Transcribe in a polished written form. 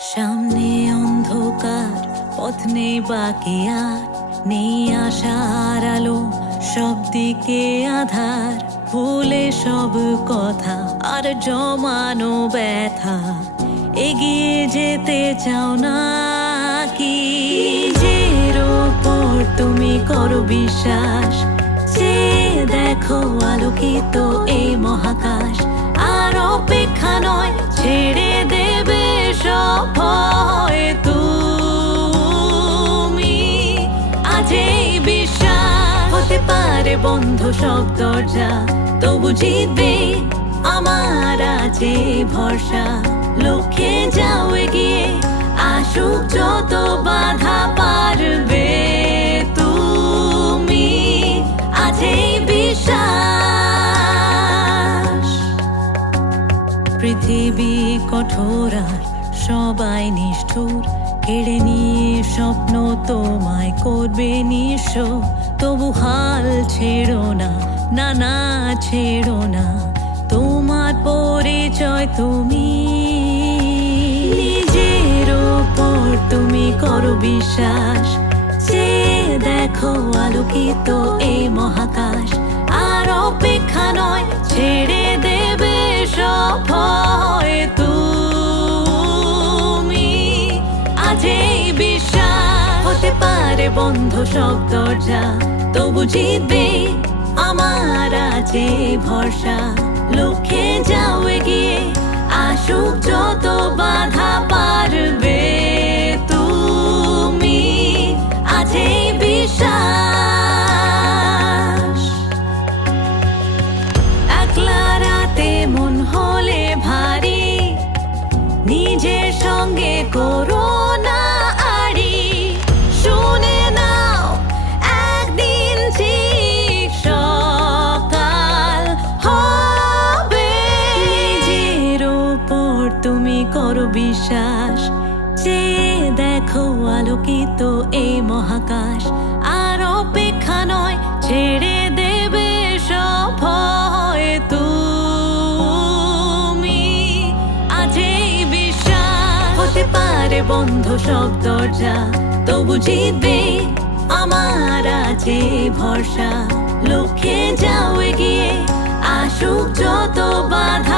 সামনে অন্ধকার, পথ নেই বাকি আর, নেই আশার আলো, সব দিকে আধার। ভুলে সব কথা আর জমানো ব্যথা, এগিয়ে যেতে চাও না কি? নিজের ওপর তুমি করো বিশ্বাস, যে দেখো আলোকিত এই মহাকাশ। আর অপেক্ষা নয়, ছেড়ে দেবে সব ভয় তুমি। আজ এই বিশ্বাস হতে পারে বন্ধ সব দরজা, তবু জিতবে আমার আছে ভরসা। লক্ষ্যে যাও এগিয়ে, আসুক যত বাধা পারবে তুমি। আজ এই বিশ্বাস। পৃথিবী কঠোর আর সবাই নিষ্ঠুর, কেড়ে নিয়ে স্বপ্ন তোমায় করবে নিঃস্ব। তবু হাল ছেড়ো না, না না ছেড়ো না, তোমার পরিচয় তুমি। নিজের ওপর তুমি করো বিশ্বাস, যে দেখো আলোকিত এই মহাকাশ। আর অপেক্ষা নয়, ছেড়ে দেবে সব ভয় তুমি। আজ এই বিশ্বাস হতে পারে বন্ধ সব দরজা, তবু জিতবে আমার আছে ভরসা। লক্ষ্যে যাও এগিয়ে, আসুক যত বাধা পারবে তুমি। আজ এই বিশ্বাস। একলা রাতে মন হলে ভারী, নিজের সঙ্গে করো না আড়ি। শুনে নাও একদিন ঠিক সকাল হবে। নিজের ওপর তুমি করো বিশ্বাস, যে দেখো আলোকিত এই মহাকাশ। আর অপেক্ষা নয়, ছেড়ে দেবে সব ভয় তুমি। আজ এই বিশ্বাস হতে পারে বন্ধ সব দরজা, তবু জিতবে আমার আছে ভরসা। লক্ষ্যে যাও এগিয়ে, আসুক যত বাধা